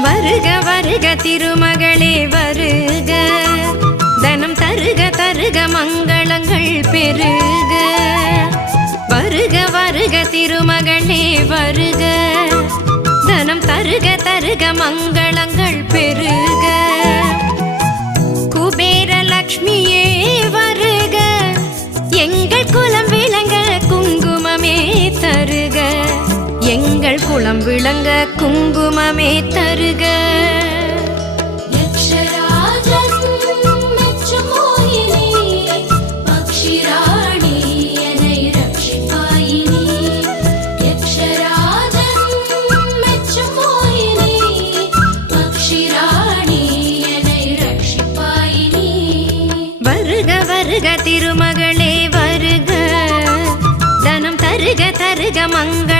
வருக வருக திருமகளே வருக, தனம் தருக தருக மங்களங்கள் பெருக. வருக வருக திருமகளே வருக, தனம் தருக தருக மங்களங்கள் பெருக. குபேர லக்ஷ்மியே வருக, எங்கள் குலம் விளங்க குங்குமமே தருக, எங்கள் குலம் விளங்க குங்குமமே தருக. வருக திருமகளே வருக, தனம் தருக தருக மங்க